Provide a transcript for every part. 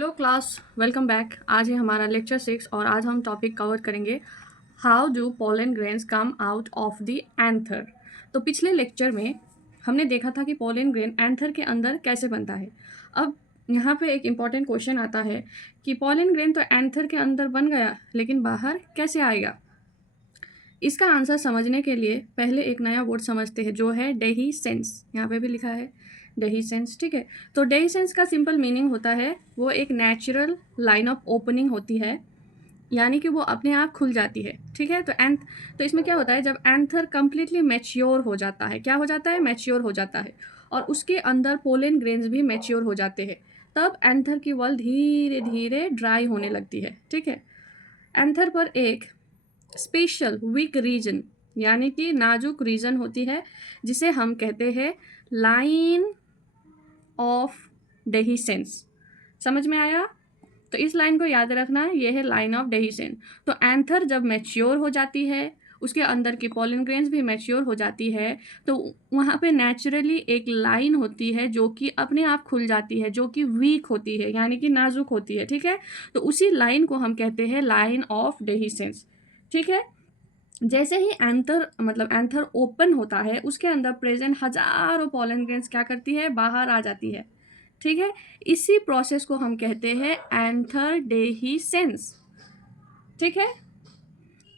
Hello class, welcome back. आज है हमारा लेक्चर 6 और आज हम टॉपिक कवर करेंगे how do pollen grains come out of the anther. तो पिछले लेक्चर में हमने देखा था कि पोलन ग्रेन एंथर के अंदर कैसे बनता है। अब यहाँ पे एक इम्पॉर्टेंट क्वेश्चन आता है कि पोलन ग्रेन तो एंथर के अंदर बन गया, लेकिन बाहर कैसे आएगा। इसका आंसर समझने के लिए पहले एक नया वर्ड समझते हैं जो है डेहिसेंस। यहाँ पे भी लिखा है डेहिसेंस, ठीक है। तो डेहिसेंस का सिंपल मीनिंग होता है वो एक नेचुरल लाइन ऑफ ओपनिंग होती है, यानी कि वो अपने आप खुल जाती है, ठीक है। तो इसमें क्या होता है, जब एंथर कम्प्लीटली मैच्योर हो जाता है, क्या हो जाता है, मैच्योर हो जाता है, और उसके अंदर पोलन ग्रेन्स भी मैच्योर हो जाते हैं, तब एंथर की वॉल धीरे धीरे ड्राई होने लगती है, ठीक है। एंथर पर एक स्पेशल वीक रीजन यानी कि नाजुक रीजन होती है जिसे हम कहते हैं लाइन ऑफ डेहिसेंस। समझ में आया? तो इस लाइन को याद रखना, ये है लाइन ऑफ डेहिसेंस। तो एंथर जब मैच्योर हो जाती है, उसके अंदर की पोलन ग्रेन्स भी मैच्योर हो जाती है, तो वहाँ पे नेचुरली एक लाइन होती है जो कि अपने आप खुल जाती है, जो कि वीक होती है यानी कि नाजुक होती है, ठीक है। तो उसी लाइन को हम कहते हैं लाइन ऑफ डेहिसेंस, ठीक है। जैसे ही एंथर ओपन होता है, उसके अंदर प्रेजेंट हजारों पोलन ग्रेन्स क्या करती है, बाहर आ जाती है, ठीक है। इसी प्रोसेस को हम कहते हैं एंथर डेहिसेंस, ठीक है।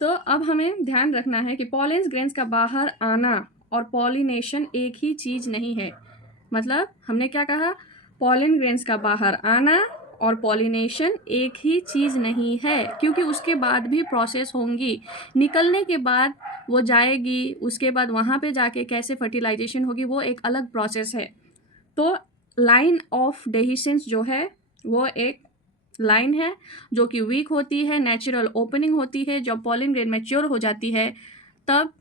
तो अब हमें ध्यान रखना है कि पोलन ग्रेन्स का बाहर आना और पॉलिनेशन एक ही चीज़ नहीं है। मतलब हमने क्या कहा, पोलन ग्रेन्स का बाहर आना और पॉलिनेशन एक ही चीज़ नहीं है, क्योंकि उसके बाद भी प्रोसेस होंगी। निकलने के बाद वो जाएगी, उसके बाद वहाँ पे जाके कैसे फर्टिलाइजेशन होगी वो एक अलग प्रोसेस है। तो लाइन ऑफ डेहिसेंस जो है वो एक लाइन है जो कि वीक होती है, नेचुरल ओपनिंग होती है। जब पोलन ग्रेन मैच्योर हो जाती है तब,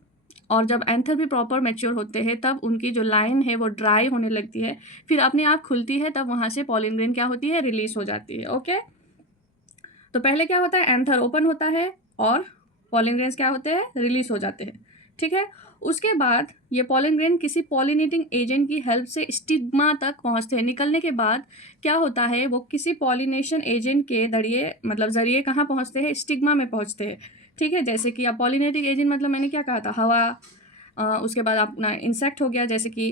और जब एंथर भी प्रॉपर मैच्योर होते हैं, तब उनकी जो लाइन है वो ड्राई होने लगती है, फिर अपने आप खुलती है, तब वहाँ से पोलन ग्रेन क्या होती है, रिलीज हो जाती है, ओके। तो पहले क्या होता है, एंथर ओपन होता है और पोलन ग्रेन्स क्या होते हैं, रिलीज हो जाते हैं, ठीक है। उसके बाद ये पोलन ग्रेन किसी पॉलिनेटिंग एजेंट की हेल्प से स्टिग्मा तक पहुंचते हैं। निकलने के बाद क्या होता है, वो किसी पॉलिनेशन एजेंट के जरिए कहाँ पहुंचते हैं, स्टिग्मा में पहुंचते हैं, ठीक है। जैसे कि अब पॉलिनेटिंग एजेंट मतलब मैंने क्या कहा था, हवा, उसके बाद अपना इंसेक्ट हो गया जैसे कि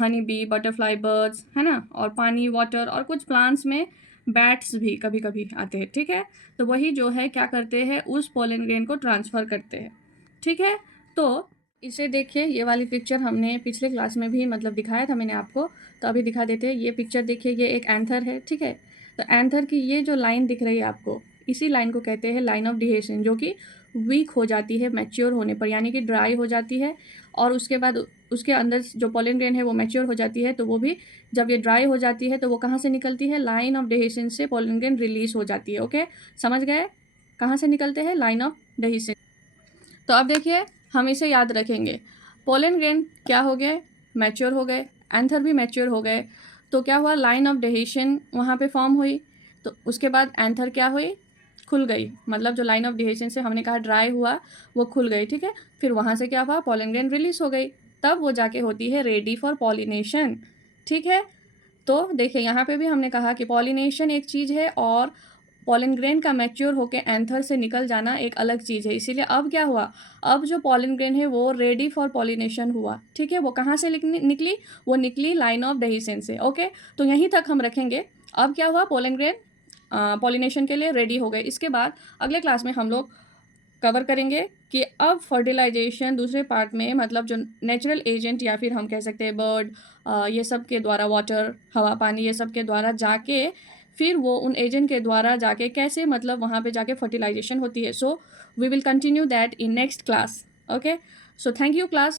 हनी बी, बटरफ्लाई, बर्ड्स, है ना, और पानी, वाटर, और कुछ प्लांट्स में बैट्स भी कभी कभी आते हैं, ठीक है। तो वही जो है क्या करते हैं, उस पोलन ग्रेन को ट्रांसफ़र करते हैं, ठीक है। तो इसे देखिए, ये वाली पिक्चर हमने पिछले क्लास में भी दिखाया था मैंने आपको, तो अभी दिखा देते हैं। ये पिक्चर देखिए, ये एक एंथर है, ठीक है। तो एंथर की ये जो लाइन दिख रही है आपको, इसी लाइन को कहते हैं लाइन ऑफ डेहिसेंस, जो कि वीक हो जाती है मैच्योर होने पर, यानी कि ड्राई हो जाती है, और उसके बाद उसके अंदर जो पोलन ग्रेन है वो मैच्योर हो जाती है। तो वो भी जब ये ड्राई हो जाती है तो वो कहाँ से निकलती है, लाइन ऑफ डेहिसेंस से पोलन ग्रेन रिलीज हो जाती है, ओके। समझ गए, कहाँ से निकलते हैं, लाइन ऑफ डेहिसेंस। तो अब देखिए, हम इसे याद रखेंगे। पोलन ग्रेन क्या हो गए, मैच्योर हो गए, एंथर भी मैच्योर हो गए, तो क्या हुआ, लाइन ऑफ डेहिशन वहाँ पे फॉर्म हुई। तो उसके बाद एंथर क्या हुई, खुल गई, मतलब जो लाइन ऑफ डेहिशन से हमने कहा ड्राई हुआ वो खुल गई, ठीक है। फिर वहाँ से क्या हुआ, पोलन ग्रेन रिलीज हो गई, तब वो जाके होती है रेडी फॉर पॉलिनेशन, ठीक है। तो देखिए, यहाँ पे भी हमने कहा कि पॉलिनेशन एक चीज़ है और पोलन ग्रेन का मैच्योर होकर एंथर से निकल जाना एक अलग चीज़ है। इसीलिए अब क्या हुआ, अब जो पोलन ग्रेन है वो रेडी फॉर पॉलिनेशन हुआ, ठीक है। वो कहाँ से निकली, वो निकली लाइन ऑफ डेहिसेंस से, ओके। तो यहीं तक हम रखेंगे। अब क्या हुआ, पोलन ग्रेन पॉलिनेशन के लिए रेडी हो गए। इसके बाद अगले क्लास में हम लोग कवर करेंगे कि अब फर्टिलाइजेशन दूसरे पार्ट में, मतलब जो नेचुरल एजेंट या फिर हम कह सकते हैं बर्ड, ये सब के द्वारा, वाटर, हवा, पानी, ये सब के द्वारा जाके फिर वो उन एजेंट के द्वारा जाके कैसे वहाँ पे जाके फर्टिलाइजेशन होती है। So we will continue that in next class, okay. So thank you class.